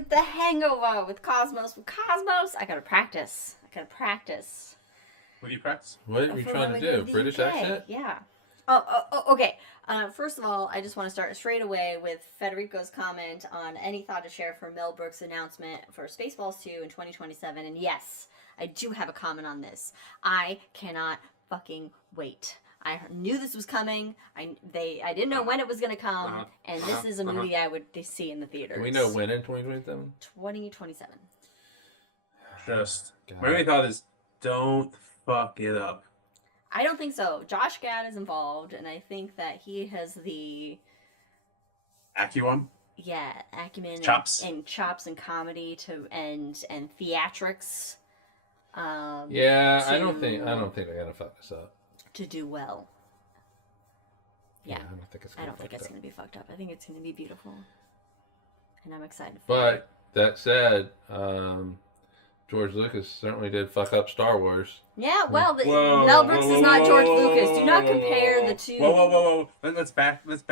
with the Hangover with Cosmos. With Cosmos, I gotta practice. What do you practice? What are you trying to do? British accent? Yeah. Okay. First of all, I just want to start straight away with Federico's comment on any thought to share for Mel Brooks' announcement for Spaceballs 2 in 2027. And yes, I do have a comment on this. I cannot fucking wait. I knew this was coming. I didn't know when it was going to come. And this is a movie I would see in the theaters. Do we know when in 2027? 2027. Just, my only thought is, don't fuck it up. I don't think so. Josh Gad is involved, and I think that he has the acumen chops and comedy and theatrics. I don't think they're gonna fuck this up. To do well. Yeah, I don't think it's gonna be fucked up. I think it's gonna be beautiful, and I'm excited for it. But that said, George Lucas certainly did fuck up Star Wars. Yeah, well, Mel Brooks is not George Lucas. Do not compare the two. Whoa! Let's back this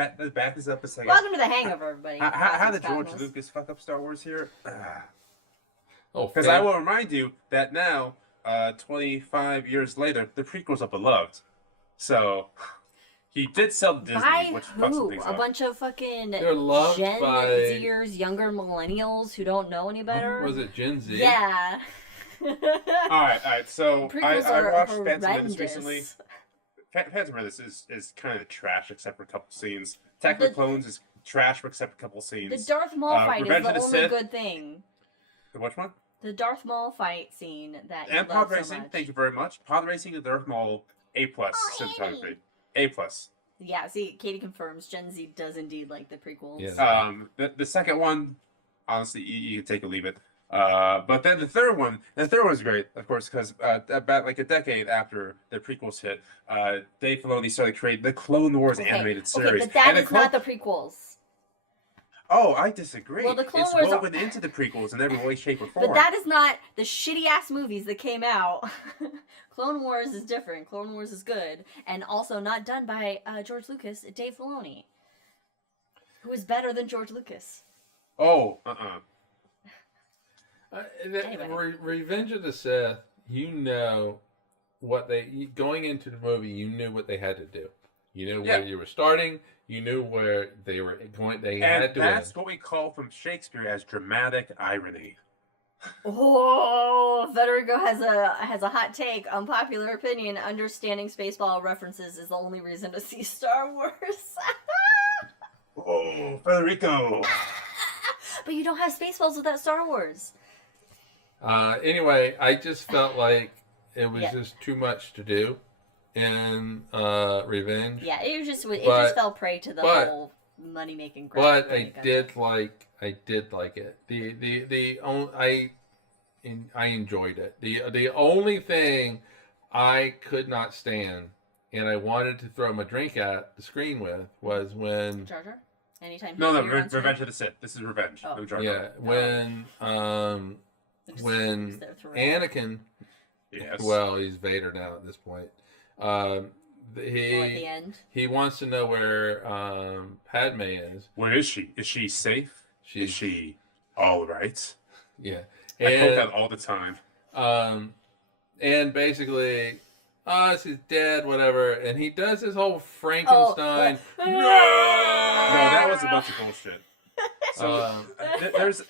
up a second. Welcome to the Hangover, everybody. How did George Lucas fuck up Star Wars here? Because I will remind you that now, 25 years later, the prequels are beloved. So he did sell Disney, which fucks some things up. A bunch of fucking They're loved Gen by Zers, younger millennials who don't know any better. Was it Gen Z? Yeah. All right. So I watched Phantom Menace recently. Phantom Menace is kind of trash except for a couple scenes. Attack of the Clones is trash except for a couple scenes. The Darth Maul fight is the only good thing. The which one? The Darth Maul fight scene that you and love pod racing. So much. Thank you very much. Pod racing and Darth Maul A+ cinematography. A+. Yeah, see, Katie confirms Gen Z does indeed like the prequels. Yeah. The second one, honestly, you can take or leave it. But then the third one was great, of course, because about like a decade after the prequels hit, Dave Filoni started creating the Clone Wars animated series. Okay, but that is not the prequels. Oh, I disagree. Well, the Clone it's Wars woven into the prequels in every way, shape, or form. But that is not the shitty-ass movies that came out. Clone Wars is different. Clone Wars is good. And also not done by George Lucas, Dave Filoni. Who is better than George Lucas. Oh, Anyway. Revenge of the Sith, you know what going into the movie, you knew what they had to do. You knew where you were starting. You knew where they were going. They had to. And that's what we call from Shakespeare as dramatic irony. Oh, Federico has a hot take. Unpopular opinion: understanding Spaceball references is the only reason to see Star Wars. Oh, Federico! But you don't have Spaceballs without Star Wars. Anyway, I just felt like it was just too much to do in Revenge. Yeah, it just fell prey to the whole money making. But I did like it. I enjoyed it. The only thing I could not stand, and I wanted to throw my drink at the screen with, was when Jar Jar. Anytime. No, Revenge of the Sith. This is Revenge. Oh. No Jar Jar. Yeah, when Anakin. Yes. Well, he's Vader now at this point. At the end. He wants to know where Padme is. Where is she? Is she safe? Is she all right? Yeah. I hope that all the time. And basically, she's dead, whatever. And he does this whole Frankenstein. No, that was a bunch of bullshit. So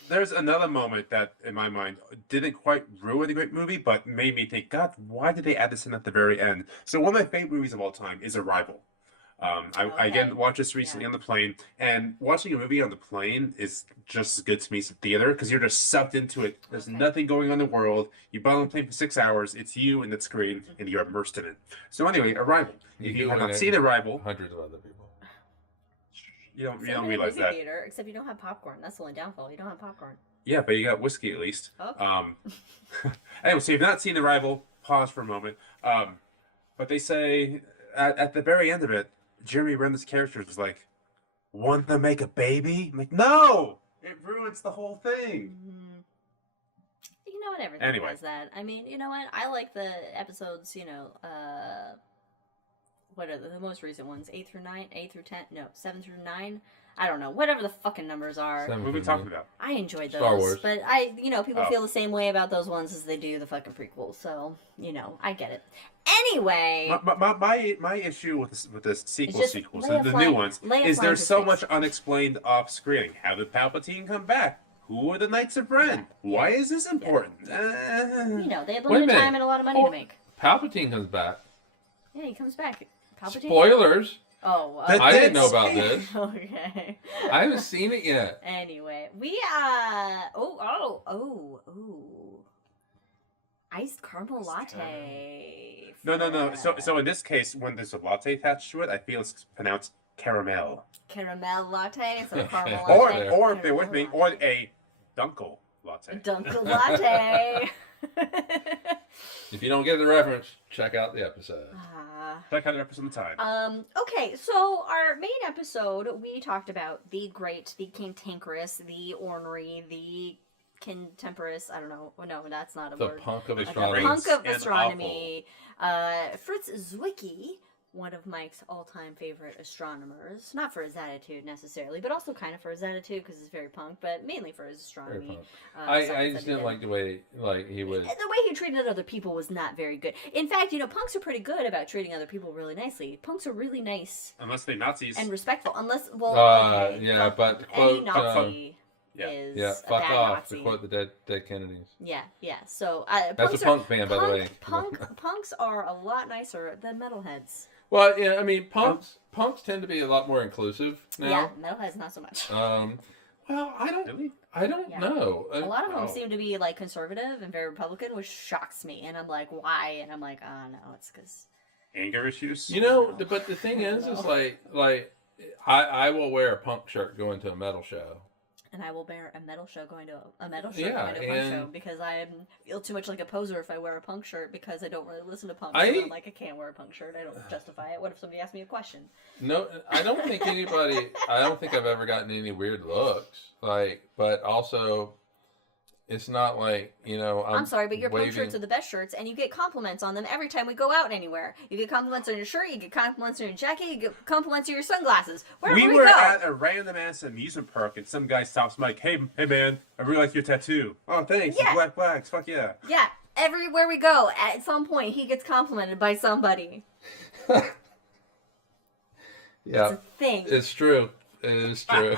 there's another moment that, in my mind, didn't quite ruin a great movie, but made me think, God, why did they add this in at the very end? So one of my favorite movies of all time is Arrival. I again watched this recently on the plane, and watching a movie on the plane is just as good to me as a theater because you're just sucked into it. There's nothing going on in the world. You bought on the plane for 6 hours. It's you and the screen, and you're immersed in it. So anyway, Arrival. If you have not seen Arrival, hundreds of other people. You don't realize that. Theater, except you don't have popcorn. That's the only downfall. You don't have popcorn. Yeah, but you got whiskey at least. Okay. Anyway, so if you've not seen Arrival, pause for a moment. But they say at the very end of it, Jeremy Renner's character was like, "Want to make a baby?" I'm like, no! It ruins the whole thing. Mm-hmm. You know what? Everything does that. I mean, you know what? I like the episodes, what are the most recent ones? 8 through 10? No, 7 through 9. I don't know, whatever the fucking numbers are. What have we talking about? I enjoyed those. Star Wars. But people feel the same way about those ones as they do the fucking prequels. So, I get it. Anyway. My issue with the sequels, the new ones, is there's so much unexplained off screen. How did Palpatine come back? Who are the Knights of Ren? Yeah. Why is this important? Yeah. They had limited time and a lot of money to make. Palpatine comes back. Yeah, he comes back. Palpatine? Spoilers. Oh, I didn't know about this. Okay. I haven't seen it yet. Anyway, we iced caramel latte. No. So in this case, when there's a latte attached to it, I feel it's pronounced caramel. Caramel latte, so caramel latte. Or bear with me, or a dunkel latte. Dunkel latte. If you don't get the reference, check out the episode. Check out the episode time. Okay, so our main episode, we talked about the great, the cantankerous, the ornery, the contemporous, I don't know, no, that's not a word. The punk of astronomy. The punk of astronomy. Fritz Zwicky, one of Mike's all-time favorite astronomers. Not for his attitude necessarily, but also kind of for his attitude because he's very punk, but mainly for his astronomy. I just didn't like the way he would. The way he treated other people was not very good. In fact, punks are pretty good about treating other people really nicely. Punks are really nice. Unless they're Nazis. And respectful. Unless, but any Nazi is a fuck bad off, Nazi. to quote the dead Kennedys. Yeah. So, that's a punk band, by the way. Punks are a lot nicer than metalheads. Well, yeah, I mean, punks tend to be a lot more inclusive now. Yeah, metalheads not so much. Well, I don't know. A lot of them seem to be like conservative and very Republican, which shocks me. And I'm like, why? And I'm like, oh no, it's because anger issues. But the thing is like I will wear a punk shirt going to a metal show. And I will wear a metal show going to a metal show going to a punk show because I feel too much like a poser if I wear a punk shirt because I don't really listen to punk. So I'm like, I can't wear a punk shirt. I don't justify it. What if somebody asks me a question? No, I don't think I've ever gotten any weird looks. But also, it's not like, I'm sorry, but your punk shirts are the best shirts, and you get compliments on them every time we go out anywhere. You get compliments on your shirt, you get compliments on your jacket, you get compliments on your sunglasses. Wherever we were go. At a random ass amusement park, and some guy stops Mike, hey man, I really like your tattoo. Oh, thanks. Yeah. Black flags. Fuck yeah. Yeah. Everywhere we go, at some point, he gets complimented by somebody. Yeah. It's a thing. It's true. It is true.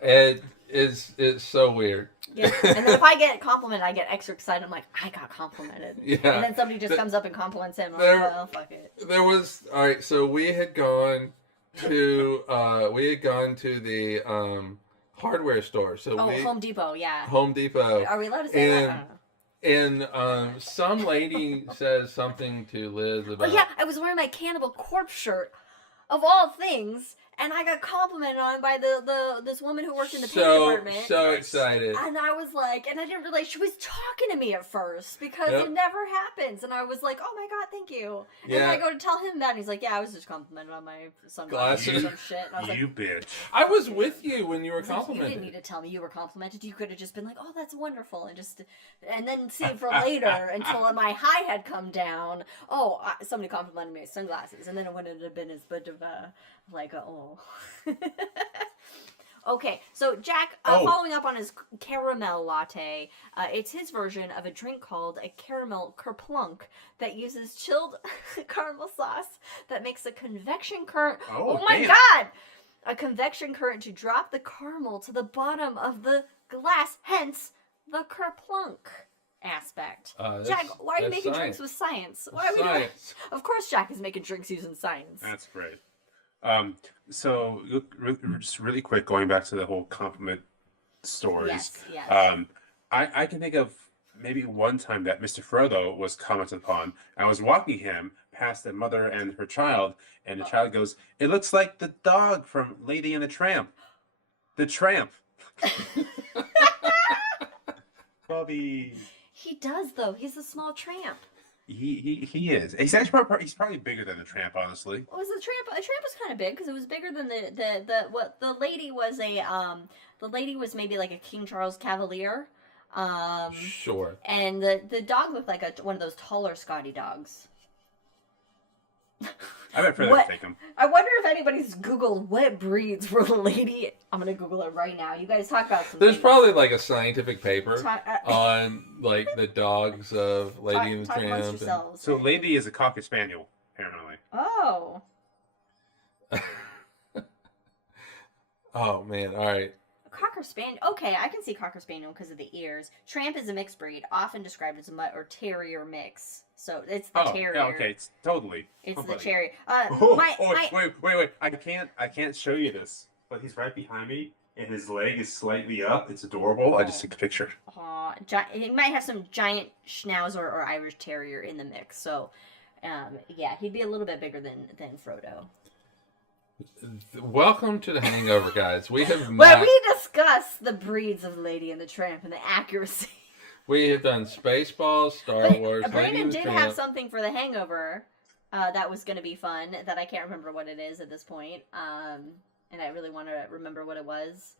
It's so weird. Yeah, and then if I get a compliment, I get extra excited. I'm like, I got complimented. Yeah. And then somebody just comes up and compliments him. I'm like, well, fuck it. There was so we had gone to the hardware store. So Home Depot, yeah. Home Depot. Are we allowed to say that? I don't know. And some lady says something to Liz about. Oh yeah, I was wearing my Cannibal Corpse shirt, of all things. And I got complimented on by this woman who worked in the paint department. So excited. And I was like, and I didn't realize she was talking to me at first because it never happens. And I was like, oh my god, thank you. Yeah. And I go to tell him that, and he's like, yeah, I was just complimented on my sunglasses or some shit. And I was like, bitch. I was with you when you were complimented. You didn't need to tell me you were complimented. You could have just been like, oh, that's wonderful, and then save for later until my high had come down. Oh, somebody complimented me on sunglasses, and then it wouldn't have been as bit of a Okay, so Jack, following up on his caramel latte, it's his version of a drink called a caramel kerplunk that uses chilled caramel sauce that makes a convection current. Oh my god! A convection current to drop the caramel to the bottom of the glass, hence the kerplunk aspect. Jack, why are you making drinks with science? Why are we doing? Of course, Jack is making drinks using science. That's great. So just really quick, going back to the whole compliment stories. Yes. I can think of maybe one time that Mr. Frodo was commented upon. I was walking him past the mother and her child, and the child goes, "It looks like the dog from Lady and the Tramp." The Tramp. Bobby. He does though. He's a small tramp. He is. He's probably bigger than the Tramp, honestly. Was the Tramp? A Tramp was kind of big because it was bigger than the lady was the lady was maybe like a King Charles Cavalier. Sure. And the dog looked like one of those taller Scotty dogs. I bet Fred What? would take him. I wonder if anybody's Googled what breeds were the lady. I'm gonna Google it right now. You guys talk about some. There's things. probably like a scientific paper Talk, on like the dogs of Lady and the talk amongst Tramp. yourselves. So Lady is a Cocker Spaniel, apparently. Oh. Oh man! All right. Cocker Spaniel. Okay, I can see Cocker Spaniel because of the ears. Tramp is a mixed breed, often described as a mutt or terrier mix. So it's the terrier. Yeah, okay, it's totally. It's completely. the terrier. Wait! I can't show you this, but he's right behind me, and his leg is slightly up. It's adorable. I just took a picture. He might have some giant Schnauzer or Irish Terrier in the mix. So, yeah, he'd be a little bit bigger than Frodo. Welcome to the Hangover, guys. We have Where we discuss the breeds of Lady and the Tramp and the accuracy. We have done Spaceballs, Star Wars. Brandon did have something for the Hangover that was going to be fun that I can't remember what it is at this point. And I really want to remember what it was.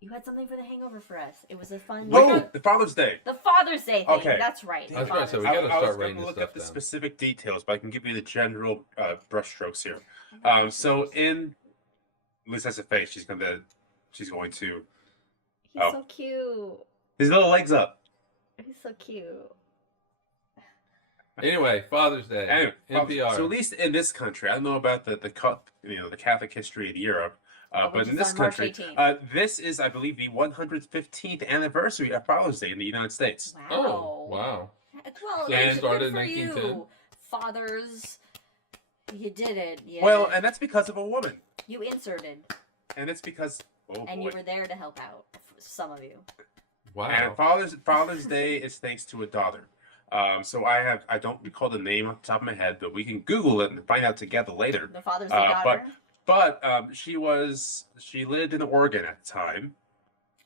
You had something for the Hangover for us. It was a fun. Oh, the Father's Day. The Father's Day thing. Okay. That's right. I was going to say we got to start writing this look stuff up the down. specific details, but I can give you the general brushstrokes here. So in Lisa's face, she's going to. He's Oh. so cute. His little legs up. He's so cute. Anyway, Father's Day. Anyway, NPR. so at least in this country, I don't know about the Catholic history in Europe, but in this country, this is, I believe, the 115th anniversary of Father's Day in the United States. Wow. Oh, wow. Well, Yeah, it good started for in 1910. you, fathers. You did it. Yeah. Well, and that's because of a woman. You inserted. And it's because, you were there to help out, some of you. Wow. And Father's Day is thanks to a daughter. So I don't recall the name off the top of my head, but we can Google it and find out together later. The Father's Day daughter? But she lived in Oregon at the time.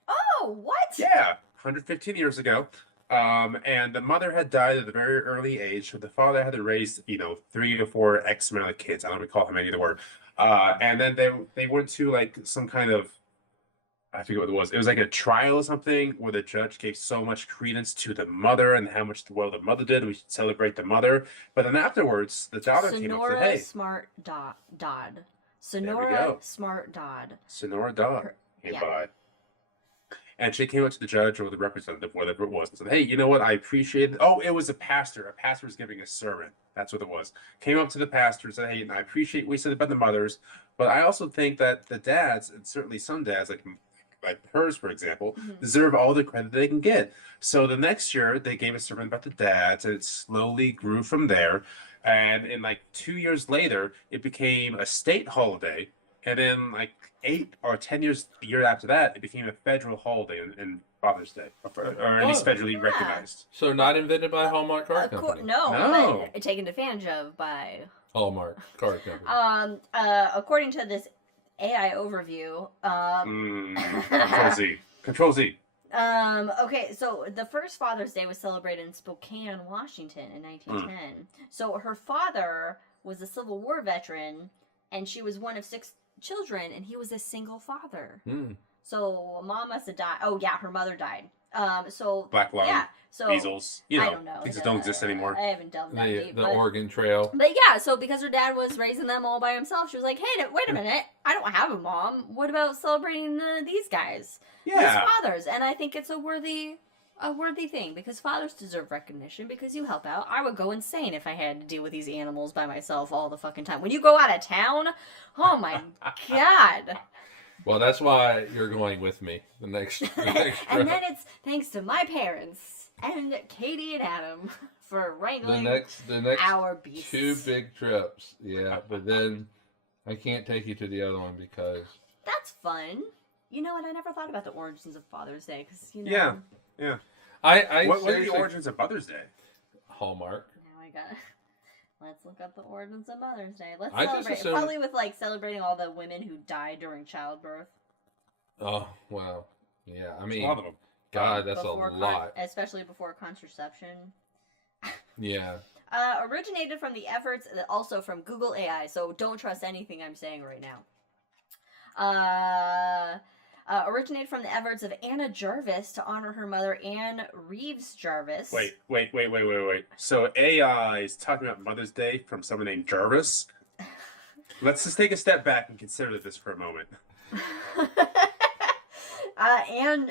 Oh, what? Yeah, 115 years ago. And the mother had died at a very early age, so the father had to raise, 3 or 4 X amount of kids. I don't recall how many there were. And then they went to like some kind of, I forget what it was. It was like a trial or something where the judge gave so much credence to the mother and how much well the mother did. We should celebrate the mother. But then afterwards, the daughter came up and said, "Hey, Smart Dodd. go. Smart Dodd. Sonora Dodd came by." And she came up to the judge or the representative, whatever it was, and said, "Hey, you know what? I appreciate it." Oh, it was a pastor. A pastor was giving a sermon. That's what it was. Came up to the pastor and said, "Hey, I appreciate what you said about the mothers, but I also think that the dads, and certainly some dads, like hers, for example, deserve all the credit they can get." So the next year, they gave a sermon about the dads, and it slowly grew from there. And in like 2 years later, it became a state holiday. And then like 8 or 10 years, a year after that, it became a federal holiday in Father's Day, or at least federally recognized. So not invented by Hallmark Card Company. No, but taken advantage of by Hallmark Card Company. According to this AI overview, Control Z. Okay, so the first Father's Day was celebrated in Spokane, Washington in 1910. So her father was a Civil War veteran, and she was one of 6 children, and he was a single father. So mom must have died. Oh yeah, her mother died. So Black Lung, yeah, so measles, I don't know, things that don't exist anymore. I haven't done that deep, the Oregon Trail. But yeah, so because her dad was raising them all by himself, she was like, "Hey, wait a minute, I don't have a mom. What about celebrating these guys, these fathers?" And I think it's a worthy thing because fathers deserve recognition because you help out. I would go insane if I had to deal with these animals by myself all the fucking time. When you go out of town, oh my god. Well, that's why you're going with me the next And then it's thanks to my parents and Katie and Adam for wrangling the next our beasts. 2 big trips. Yeah, but then I can't take you to the other one because that's fun. You know what? I never thought about the origins of Father's Day because Yeah. What are the origins of Mother's Day? Hallmark. Now I got. Let's look up the origins of Mother's Day. Let's I just celebrate. assumed- Probably with like celebrating all the women who died during childbirth. Oh wow, yeah. I mean, a lot of them. God, that's a lot. Especially before contraception. Yeah. Originated from the efforts, also from Google AI. So don't trust anything I'm saying right now. originated from the efforts of Anna Jarvis to honor her mother, Anne Reeves Jarvis. Wait. So AI is talking about Mother's Day from someone named Jarvis? Let's just take a step back and consider this for a moment. Anne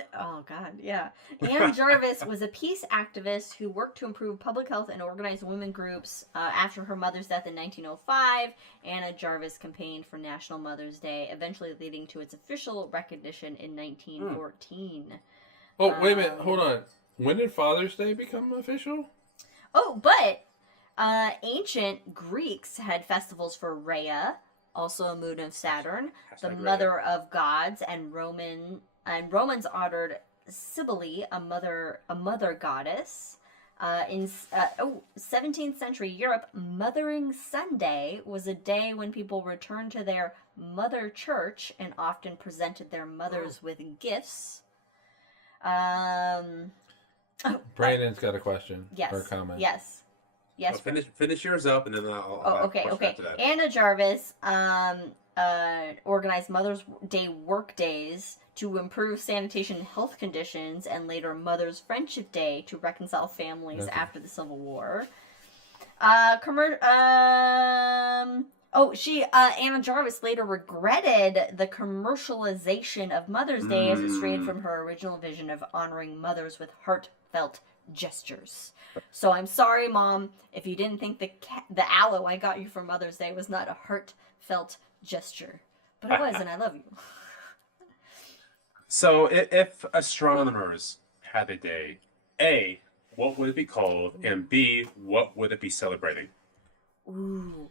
Jarvis was a peace activist who worked to improve public health and organize women groups. After her mother's death in 1905, Anna Jarvis campaigned for National Mother's Day, eventually leading to its official recognition in 1914. Oh, wait a minute. Hold on. When did Father's Day become official? Oh, but ancient Greeks had festivals for Rhea, also a moon of Saturn, the mother of gods, and Romans honored Cybele, a mother goddess. In 17th century Europe, Mothering Sunday was a day when people returned to their mother church and often presented their mothers with gifts. Brandon's got a question. Yes. Or a comment. Yes. Yes. Well, finish yours up, and then I'll okay. after that. Anna Jarvis organized Mother's Day work days to improve sanitation and health conditions, and later Mother's Friendship Day to reconcile families after the Civil War. Anna Jarvis later regretted the commercialization of Mother's Day as it strayed from her original vision of honoring mothers with heartfelt gestures. So I'm sorry, Mom, if you didn't think the aloe I got you for Mother's Day was not a heartfelt gesture. But it was, and I love you. So if astronomers had a day, A, what would it be called? And B, what would it be celebrating? Ooh,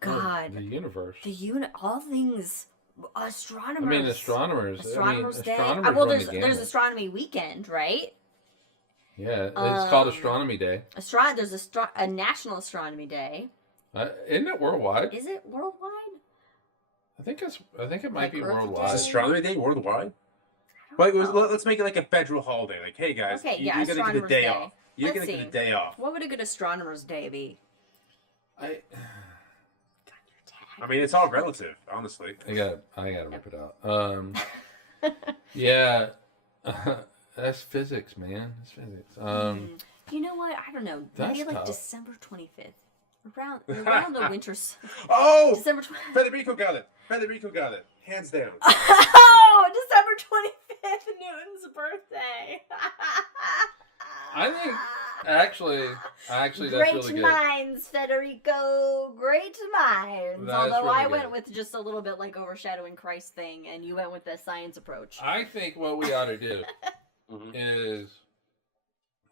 God. The universe. All things astronomers. I mean, astronomers. Astronomers Day. Astronomers Well, run the there's gamut. astronomy weekend, right? Yeah, it's called Astronomy Day. There's a National Astronomy Day. Isn't it worldwide? Is it worldwide? I think it might Like be Earth worldwide. Is Astronomy Day worldwide? I don't Like, know. let's make it like a federal holiday. Like, hey guys, Okay, you're gonna get the Astronomers day Day. off. You're Let's gonna get see. the day off. What would a good Astronomer's Day be? I I mean, it's all relative, honestly. I gotta rip it out. Yeah, that's physics, man. That's physics. You know what? I don't know. Maybe That's like tough. December 25th. Around the winter. Oh! December 25th. Federico got it. Hands down. Oh, December 25th, Newton's birthday. I think actually that's Great really good. minds, Federico. Great minds. That's Although really I went good. with just a little bit like overshadowing Christ thing, and you went with the science approach. I think what we ought to do Mhm. is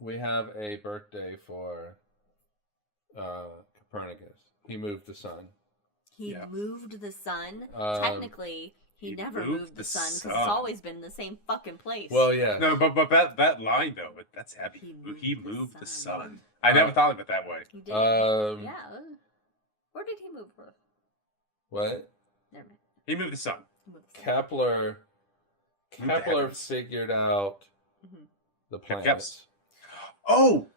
we have a birthday for Copernicus. He moved the sun. He Yeah. moved the sun. Um, Technically, he he never moved moved the the sun because sun. it's always been in the same fucking place. Well, yeah. No, but that line though, but that's heavy. He moved the sun. I never thought of it that way. He did. Yeah. Where did he move? What? Never mind. He moved the sun. He moved the sun. Kepler Moved the heavens. figured out Mhm. the Keps. planets. Oh,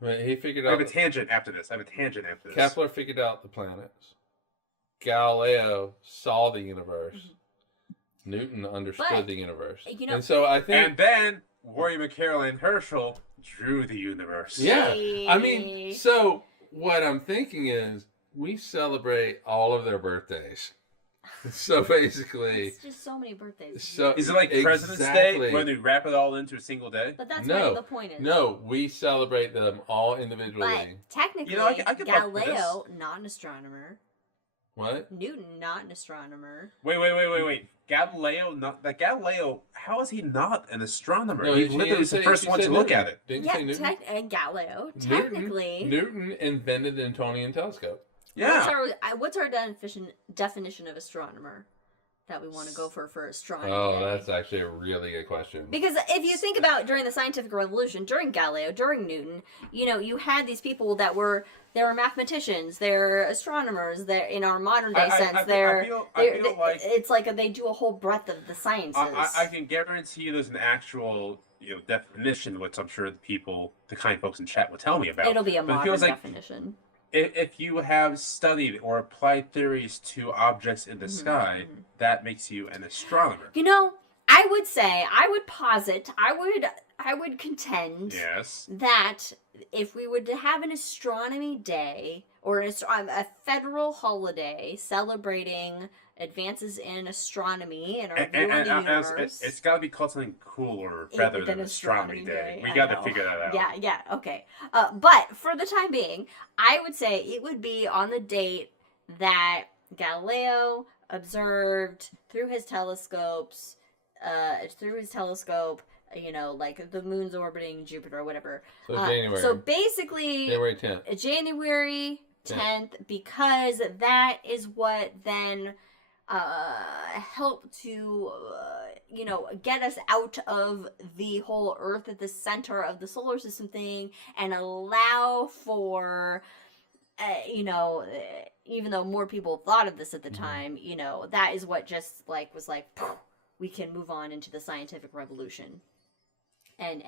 Right, he figured I have out a tangent after this. Kepler figured out the planets. Galileo saw the universe. Mhm. Newton understood But, the universe. you know- and so I think And then William McCarran Herschel drew the universe. yeah, I mean, so what I'm thinking is we celebrate all of their birthdays. So basically, It's just so many birthdays. so Is it like President's exactly. Day when they wrap it all into a single day? But that's No, what the point is. No, we celebrate them all individually. But technically, You know, I could fuck with Galileo, not an astronomer. What? Newton, not an astronomer. Wait. Galileo, how is he not an astronomer? No, he she literally was the said- first she one said to look Newton. at it. Didn't you Yeah, say Newton? and Galileo, Newton- technically. Newton invented the Newtonian telescope. Yeah. What's our definition of astronomer that we want to go for astronomy? Oh, Day? that's actually a really good question. Because if you think about during the scientific revolution, during Galileo, during Newton, you had these people that were mathematicians, they're astronomers, they're in our modern day sense, I feel like it's like they do a whole breadth of the sciences. I can guarantee you there's an actual definition, which I'm sure the kind folks in chat will tell me about. It'll be a But it modern feels like definition. if you have studied or applied theories to objects in the sky, that makes you an astronomer. I would say, I would posit, I would contend Yes. that if we were to have an astronomy day or a federal holiday celebrating advances in astronomy and our view of the universe, it's got to be called something cooler rather than Astronomy Day. We got to figure that out. Yeah, okay. But for the time being, I would say it would be on the date that Galileo observed through his telescope, you know, like the moon's orbiting Jupiter or whatever. So January. So basically, January 10th. January 10th, because that is what then help to, you know, get us out of the whole Earth at the center of the solar system thing and allow for, you know, even though more people thought of this at the time, you know, that is what just like was like, we can move on into the scientific revolution. And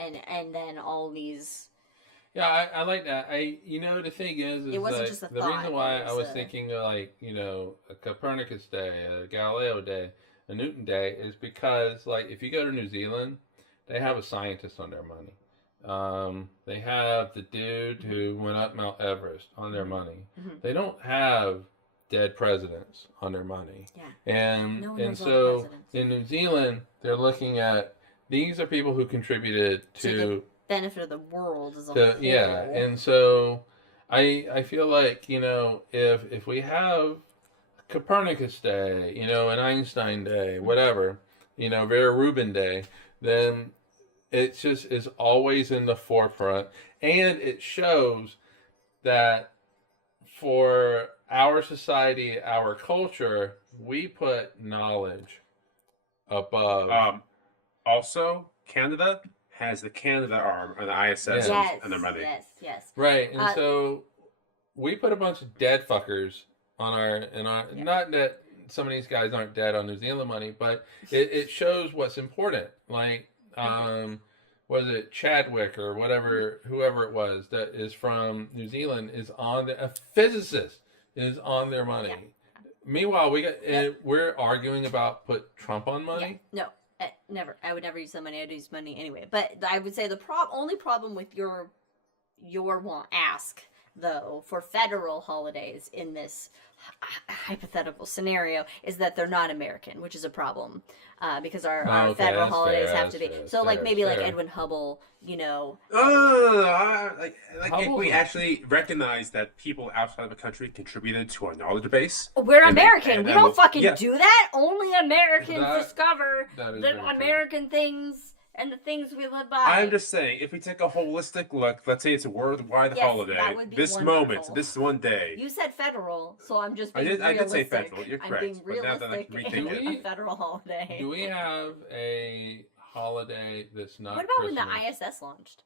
then all these. Yeah, I like that. You know, the thing is it wasn't like, just a the thought, reason why I was thinking like, you know, a Copernicus Day, a Galileo Day, a Newton Day is because like if you go to New Zealand, they have a scientist on their money. They have the dude who went up Mount Everest on their money. Mm-hmm. They don't have dead presidents on their money. Yeah. And so in New Zealand, they're looking at these are people who contributed to the benefit of the world as a whole. Yeah, and so I feel like, you know, if we have Copernicus Day, you know, an Einstein Day, whatever, you know, Vera Rubin Day, then it just is always in the forefront, and it shows that for our society, our culture, we put knowledge above. Also, Canada has the Canada arm on the ISS and their money. Yes. Right, and so we put a bunch of dead fuckers on our not that some of these guys aren't dead on New Zealand money, but it shows what's important. Like, was it Chadwick or whatever, whoever it was that is from New Zealand is on a physicist is on their money. Yeah. Meanwhile, we're arguing about put Trump on money. Yeah. No. Never. I would never use that money. I'd use money anyway. But I would say the only problem with your ask, though, for federal holidays in this hypothetical scenario is that they're not American, which is a problem because our federal holidays have to be. So, like, maybe like Edwin Hubble, you know. Like if we actually recognize that people outside of the country contributed to our knowledge base. We're American. We don't fucking do that. Only Americans discover the American things and the things we live by. I'm just saying, if we take a holistic look, let's say it's a worldwide holiday. That would be wonderful. This one day. You said federal, so I'm just being realistic. I did say federal. You're correct. I'm being realistic. A federal holiday. Do we have a holiday that's not? What about Christmas? when the ISS launched?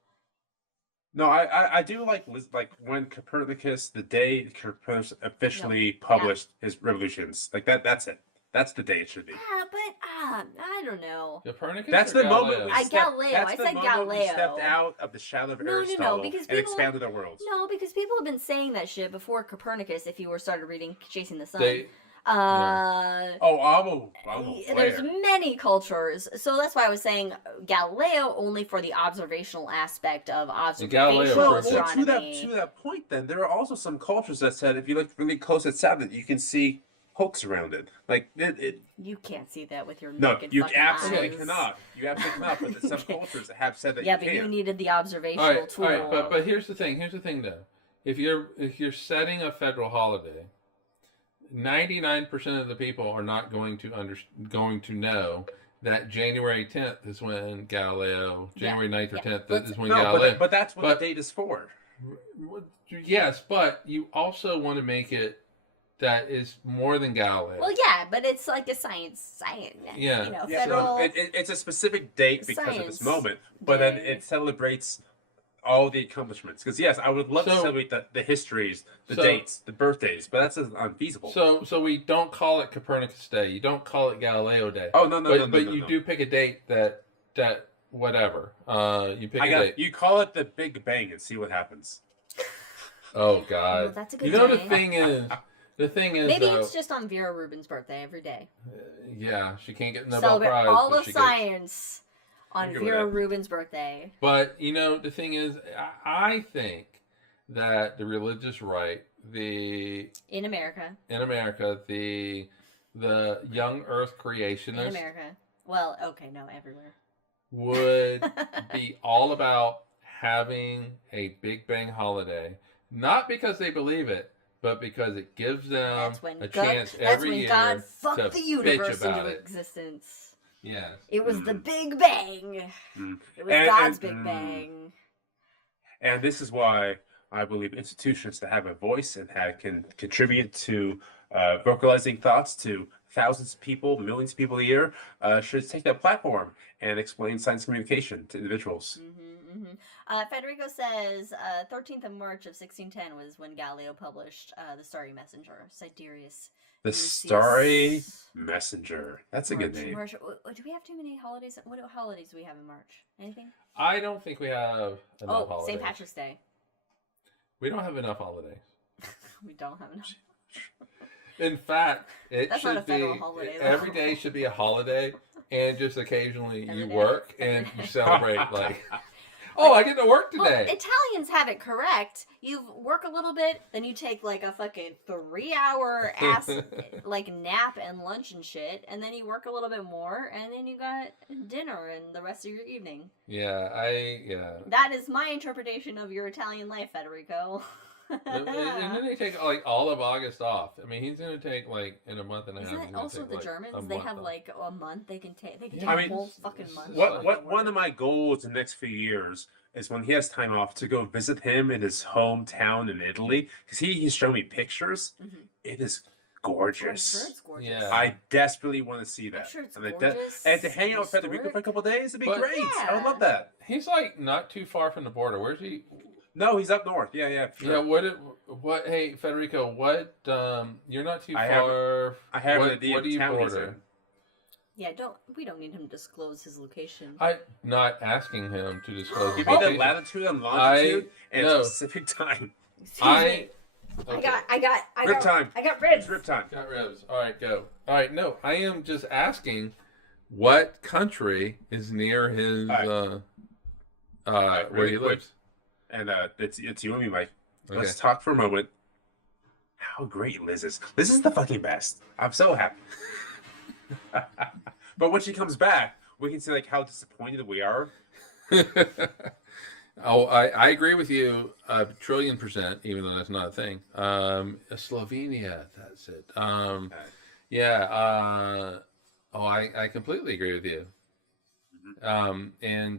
No, I do like when Copernicus, the day Copernicus officially published his revolutions. Like that's it. That's the day it should be. I don't know. Copernicus. That's the moment we stepped out of the shadow of Aristotle and expanded our worlds. No, because people have been saying that shit before Copernicus. If you started reading Chasing the Sun. There's many cultures, so that's why I was saying Galileo only for the observational aspect of observational astronomy. To that point, then there are also some cultures that said if you look really close at Saturn, you can see hoax around it. Like you can't see that with your naked you absolutely eyes. Cannot. You absolutely cannot. But some cultures have said that. Yeah, but you needed the observational tool. All right, but here's the thing. Here's the thing, though. If you're setting a federal holiday, 99% of the people are not going to know that January 10th is when Galileo, January 9th or 10th is when Galileo. But that's what the date is for. Yes, but you also want to make it that is more than Galileo. Well, yeah, but it's like a science. Yeah. You know, federal. So it's a specific date because of this moment, but then it celebrates all the accomplishments. Because yes, I would love to celebrate the histories, the dates, the birthdays, but that's unfeasible. So we don't call it Copernicus Day. You don't call it Galileo Day. Oh no! But you do pick a date that whatever. You pick a date. You call it the Big Bang and see what happens. Oh God! Well, that's a good day. The thing is. The thing is, Maybe though, it's just on Vera Rubin's birthday every day. yeah, she can't get the Nobel Celebrate Prize. all but of she gets- science on Agree with Vera that. Rubin's birthday. But the thing is, I think that the religious right, In America. the young Earth In creationists America. Well, okay, no, everywhere. would be all about having a Big Bang holiday, not because they believe it, but because it gives them That's when a God, chance that's every when year God to fucked the bitch universe about into it. existence. Yes. It was the Big Bang. Mm. It was And- God's and- Big Bang. And this is why I believe institutions that have a voice and can contribute to vocalizing thoughts to thousands of people, millions of people a year, should take that platform and explain science communication to individuals. Federico says 13th of March of 1610 was when Galileo published The Starry Messenger, Sidereus. The Lucius. Starry Messenger. That's a good March, name. March. Do we have too many holidays? What holidays do we have in March? Anything? I don't think we have enough holidays. St. Patrick's Day. We don't have enough holidays. We don't have enough. In fact, it That's should not a federal be holiday, though. every day should be a holiday, and just occasionally Every you day. work Every and day. you celebrate like, oh, I get to work Well, today. Italians have it correct. You work a little bit, then you take like a fucking 3-hour ass like nap and lunch and shit, and then you work a little bit more, and then you got dinner and the rest of your evening. Yeah, That is my interpretation of your Italian life, Federico. And then they take like all of August off. I mean, he's gonna take like in a month and a half. Isn't he's that gonna also take, the like, a Germans? They month have off. like a month they can take. They can Yeah. take I a mean, whole fucking month. One of my goals in the next few years is when he has time off to go visit him in his hometown in Italy, because he's shown me pictures. Mhm. It is I'm gorgeous. sure it's gorgeous. Yeah. I desperately want to see that. I'm sure it's and, like, gorgeous. and to hang out with Federico historic. for a couple of days, it'd be But- great. I would Yeah. love that. He's like not too far from the border. Where's he? No, he's up north. Yeah, sure. Yeah. What? Hey, Federico. What? You're not too I have- far. I have what, an idea What of do you town he's border? in. Yeah, we don't need him to disclose his location. I'm not asking him to disclose his Give me the location. latitude and longitude and no. specific time. Excuse I. me. Okay. I got Rib time. I got ribs. It's rip time. Got ribs. All right, go. All right, no, I am just asking what country is near his where he lives. And it's you and me, Mike. Okay. Let's talk for a moment. How great Liz is. Liz is the fucking best. I'm so happy. But when she comes back, we can see like how disappointed we are. Oh, I agree with you a trillion %, even though that's not a thing. Slovenia, that's it. Yeah. I completely agree with you. And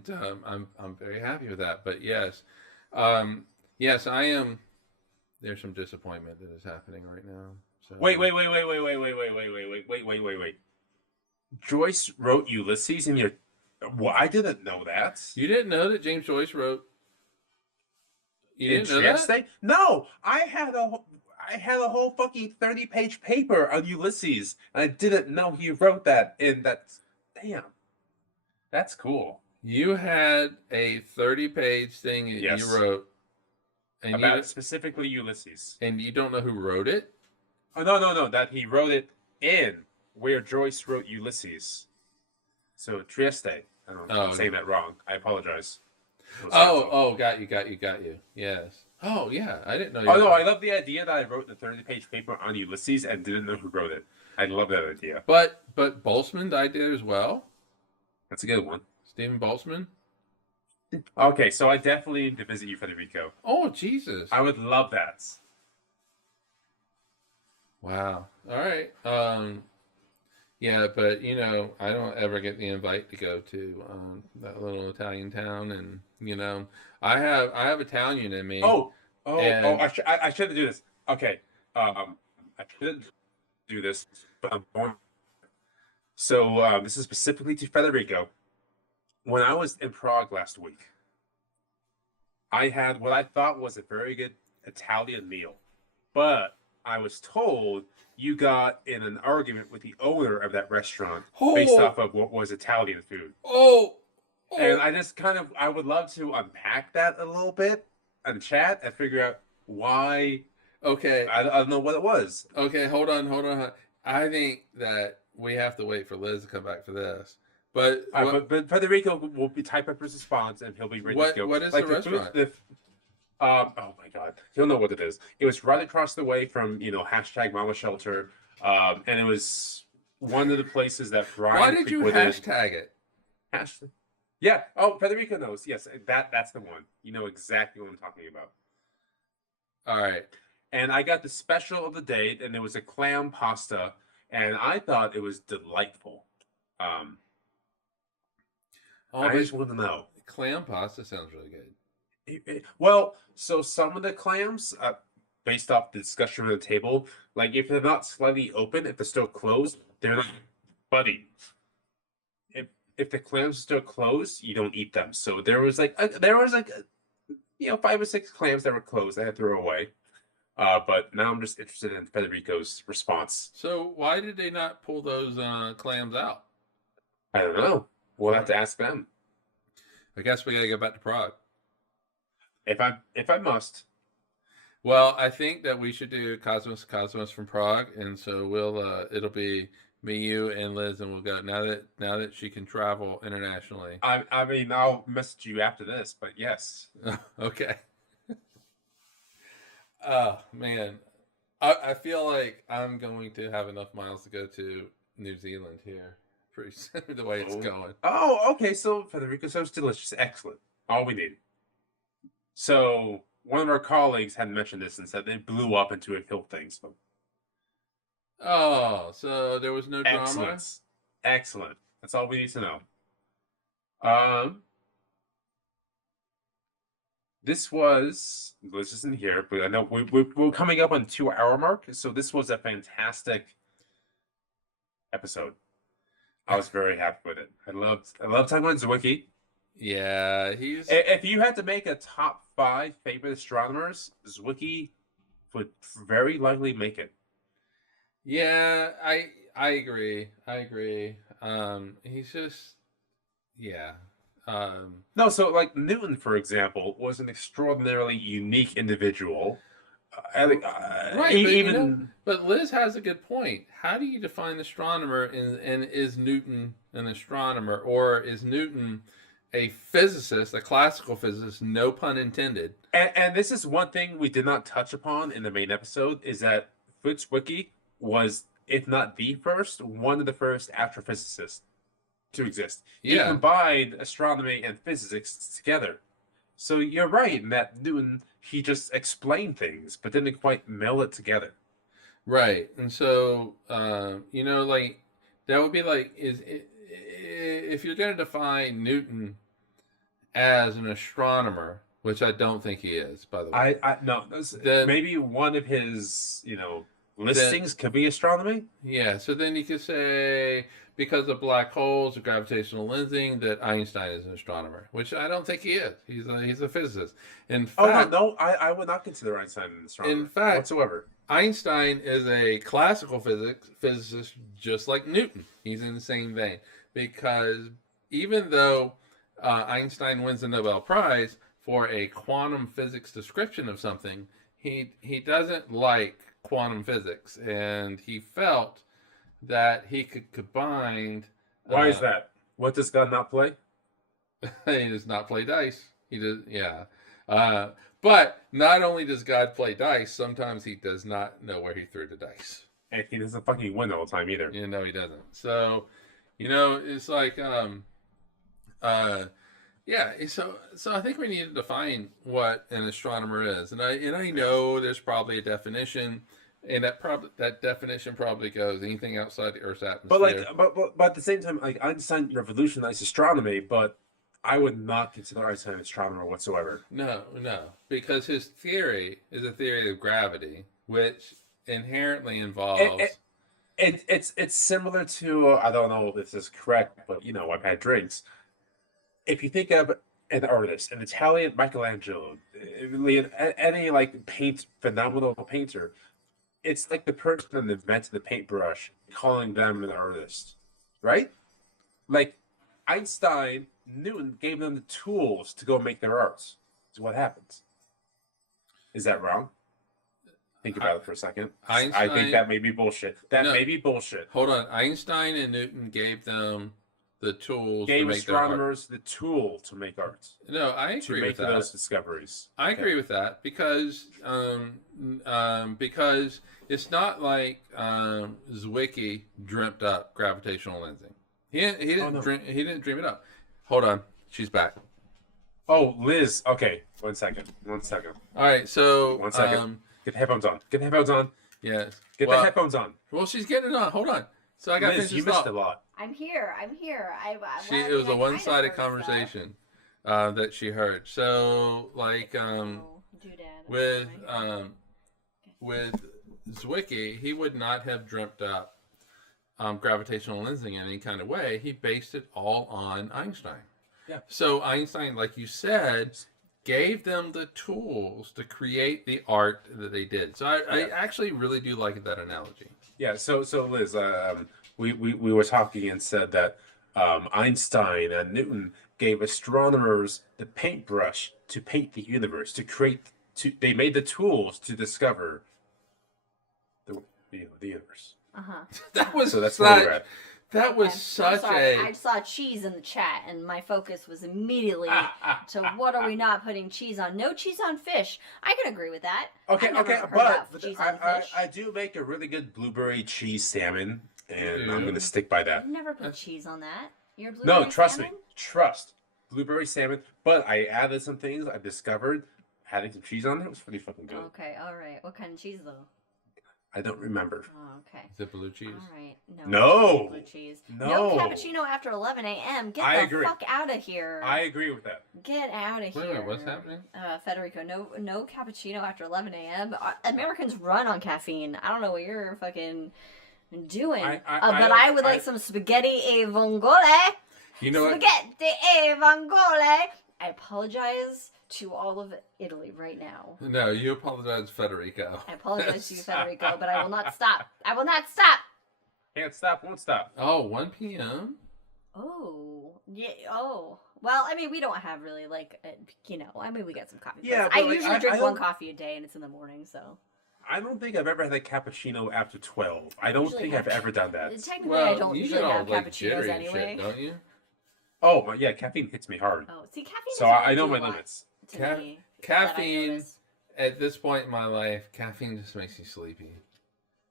I'm very happy with that. But yes, yes, I am. There's some disappointment that is happening right now. So. Wait. Joyce wrote Ulysses in your. Well, I didn't know that. You didn't know that James Joyce wrote. You In didn't know that? Trieste? No, I had a whole fucking 30-page paper on Ulysses, and I didn't know he wrote that. And damn, that's cool. You had a 30-page thing that Yes. you wrote, and About specifically Ulysses. you don't know who wrote it. Oh no, that he wrote it in where Joyce wrote Ulysses. So Trieste. I don't know. I'm saying that wrong. I apologize. Got you. Yes. Oh yeah, I didn't know. Oh no, I love the idea that I wrote the 30-page paper on Ulysses and didn't know who wrote it. I love that idea. But Boltzmann died there as well. That's a good one. Stephen Boltzmann. Okay, so I definitely need to visit you, Federico. Oh Jesus! I would love that. Wow. All right. Yeah, but I don't ever get the invite to go to that little Italian town, and I have Italian in me. I shouldn't do this. Okay, I shouldn't do this, but I'm going. So this is specifically to Federico. When I was in Prague last week, I had what I thought was a very good Italian meal, but I was told you got in an argument with the owner of that restaurant based off of what was Italian food. And I would love to unpack that a little bit and chat and figure out why Okay. I don't know what it was. Okay, hold on. I think that we have to wait for Liz to come back for this. But But Federico will be type up his response and he'll be ready to go. what is Like the food, restaurant? oh my god, he'll know what it is. It was right across the way from hashtag Mama Shelter, and it was one of the places that Brian Why did you frequented. hashtag it? Hashtag. Yeah. Oh, Federico knows. Yes, that's the one. You know exactly what I'm talking about. All right. And I got the special of the day, and it was a clam pasta, and I thought it was delightful. Oh, I but just want to know. clam pasta sounds really good. Well, so some of the clams, based off the discussion at the table, like if they're not slightly open, if they're still closed, they're not budding. If the clams are still closed, you don't eat them. So there was like 5 or 6 clams that were closed I had to throw away. But now I'm just interested in Federico's response. So why did they not pull those clams out? I don't know. We'll have to ask them. I guess we gotta go back to Prague. If I must. Well, I think that we should do Cosmos from Prague, and so it'll be me, you, and Liz, and we'll go now that she can travel internationally. I mean, I'll message you after this, but yes. Okay. Oh man, I feel like I'm going to have enough miles to go to New Zealand here pretty soon. The way it's going. Oh, okay. So Federico, so it's delicious. Excellent. All we need. So one of our colleagues had mentioned this and said they blew up into a hill thing. So Oh, so there was no drama. Excellent. That's all we need to know. This isn't here, but I know we're coming up on 2-hour mark, so this was a fantastic episode. I was very happy with it. I loved talking about Zwicky. Yeah, he's. If you had to make a top 5 favorite astronomers, Zwicky would very likely make it. Yeah, I agree. He's just. Yeah. No, so like Newton, for example, was an extraordinarily unique individual. Right, but Liz has a good point. How do you define astronomer, and is Newton an astronomer, or is Newton a physicist, a classical physicist, no pun intended? And this is one thing we did not touch upon in the main episode, is that Fritz Zwicky was, if not the first, one of the first astrophysicists to exist. He combined astronomy and physics together. So you're right in that Newton, he just explained things, but didn't quite meld it together. Right, and so like that would be like if you're going to define Newton as an astronomer, which I don't think he is, by the way. No, maybe one of his listings could be astronomy. Yeah, so then you could say because of black holes or gravitational lensing that Einstein is an astronomer, which I don't think he is. He's a physicist. In fact, no, I would not consider Einstein an astronomer. In fact, whatsoever. Einstein is a classical physicist, just like Newton. He's in the same vein, because even though Einstein wins the Nobel Prize for a quantum physics description of something, he doesn't like quantum physics, and he felt that he could combine. Why is that? What does God not play? He does not play dice. He does, yeah. But not only does God play dice, sometimes he does not know where he threw the dice. And he doesn't fucking win all the time either. He doesn't. So, it's like, yeah. So I think we need to define what an astronomer is, and I know there's probably a definition. And that definition probably goes anything outside the Earth's atmosphere. But at the same time, like Einstein revolutionized astronomy, but I would not consider Einstein an astronomer whatsoever. No, because his theory is a theory of gravity, which inherently involves. It's similar to I don't know if this is correct, but I've had drinks. If you think of an artist, an Italian Michelangelo, any phenomenal painter. It's like the person that invented the paintbrush, calling them an artist, right? Like Einstein, Newton gave them the tools to go make their arts. Is what happens. Is that wrong? Think about it for a second. Einstein, I think that may be bullshit. That No. may be bullshit. Hold on. Einstein and Newton gave them the tools to Gave make their art. astronomers the tool to make art. No, I To agree make with that. those discoveries. I agree with that because it's not like Zwicky dreamt up gravitational lensing. He didn't dream it up. Hold on, she's back. Oh, Liz. Okay, 1 second. All right, so 1 second. Get the headphones on. Get the headphones on. Yes. Get the headphones on. Well, she's getting it on. Hold on. So I got to Liz, finish you this missed thought. a lot. I'm here. It was a one-sided conversation that she heard. So, like, with Zwicky, he would not have dreamt up gravitational lensing in any kind of way. He based it all on Einstein. Yeah. So Einstein, like you said, gave them the tools to create the art that they did. So I actually really do like that analogy. Yeah. So Liz, we were talking and said that Einstein and Newton gave astronomers the paintbrush to paint the universe, to create. They made the tools to discover the universe. That was So that's where we're at. That was such a. I saw cheese in the chat, and my focus was immediately to what are we not putting cheese on? No cheese on fish. I can agree with that. Okay, I've never okay, heard but about cheese on fish. I do make a really good blueberry cheese salmon, and I'm Dude. going to stick by that. I've never put cheese on that. Your blueberry No, trust salmon? me. Trust. Blueberry salmon. But I added some things I've discovered. Adding some cheese on it was pretty fucking good. Okay, all right. What kind of cheese though? I don't remember. Oh, okay. Is it blue cheese? All right. No. Blue cheese. No. Cappuccino after 11 a.m. Get I the agree. fuck out of here. I agree with that. Get out of Wait a here. minute, what's happening? Federico, no cappuccino after 11 a.m. Americans run on caffeine. I don't know what you're fucking doing. But I would like some spaghetti e vongole. You know what? Spaghetti e vongole. I apologize to all of Italy right now. No, you apologize, Federico. I apologize to you, Federico, but I will not stop. I will not stop. Can't stop, won't stop. Oh, 1 p.m.? Oh, yeah. Oh, well, I mean, we don't have really like, I mean, we get some coffee. Yeah, I but, like, usually I drink one don't- coffee a day, and it's in the morning, so. I don't think I've ever had a cappuccino after 12. I don't Usually think I've ever done that. Technically, I don't you usually get all, have like, cappuccinos jittery and anyway. shit, don't you? Oh, but yeah, caffeine hits me hard. Oh, see, caffeine. So doesn't I know do my a lot limits. to me that I Caffeine, notice. at this point in my life, caffeine just makes me sleepy.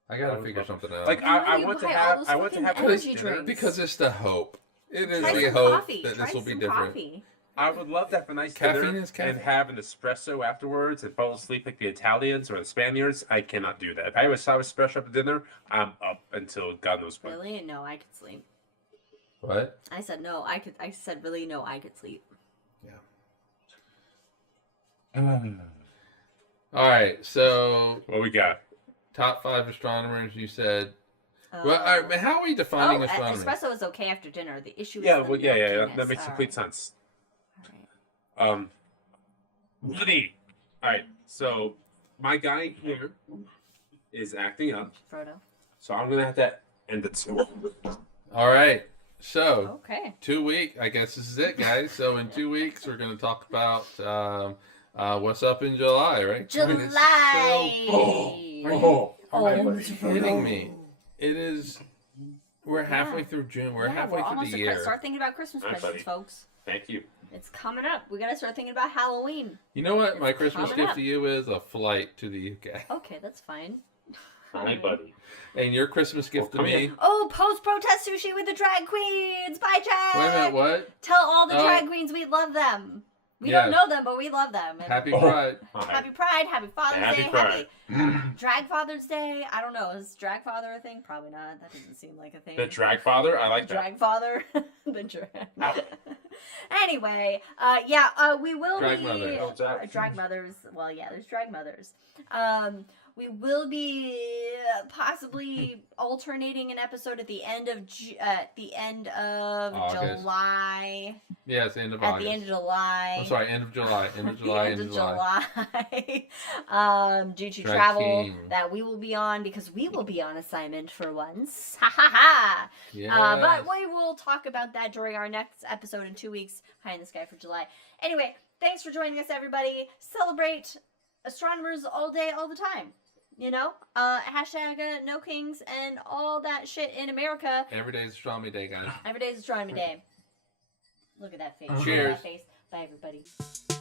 I gotta figure something out. Like Then why I do you want to buy all have those I want to fucking have energy dinner. drinks? because it's the hope. It is Try the some hope coffee. that Try this will be some different. coffee. I would love to have a nice Caffeine dinner is caffeine. and have an espresso afterwards and fall asleep like the Italians or the Spaniards. I cannot do that. If I have espresso after dinner, I'm up until God knows when. Really? No, I could sleep. What? I said no. I could. I said really no. I could sleep. All right, so What we got? top 5 astronomers. You said. Oh. Well, all right, how are we defining Oh, astronomy? espresso is okay after dinner. The issue is Yeah, the well, yeah. milkiness. That makes All complete right. sense. All right. Ready. All right. So my guy here is acting up, Frodo. so I'm gonna have to end it soon. All right, so Okay. 2 weeks. I guess this is it, guys. So in 2 weeks, we're going to talk about what's up in July, right? July. Are you kidding me? It is. We're halfway through June. We're halfway through almost the year. Start thinking about Christmas All right, presents, buddy. folks. Thank you. It's coming up. We gotta start thinking about Halloween. You know what? My Christmas coming gift up. to you is a flight to the UK. Okay, that's fine. Hi, buddy. And your Christmas gift to come me. here. Oh, post-protest sushi with the drag queens. Bye, Jack. Wait a minute, what? Tell all the Oh. drag queens we love them. We Yes. don't know them, but we love them. And Happy Oh. Pride. Hi. Happy Pride, Happy Father's Happy Day, Pride. Happy Drag Father's Day. I don't know. Is drag father a thing? Probably not. That doesn't seem like a thing. The drag father. I like that. Drag father. The drag. Ow. Anyway, we will Drag be mother. Oh, Jack. drag mothers. Well, yeah, there's drag mothers. We will be possibly alternating an episode at the end of August. July. Yeah, it's the end of At August. the end of July. I'm sorry, end of July. End of July. End of July. Due to Drag travel king. that we will be on because we will be on assignment for once. Ha ha ha. Yeah. But we will talk about that during our next episode in 2 weeks, High in the Sky for July. Anyway, thanks for joining us, everybody. Celebrate astronomers all day, all the time. You know, hashtag no kings and all that shit in America. Every day is astronomy day, guys. Every day is astronomy day. Look at that face. Cheers. Look at that face. Bye, everybody.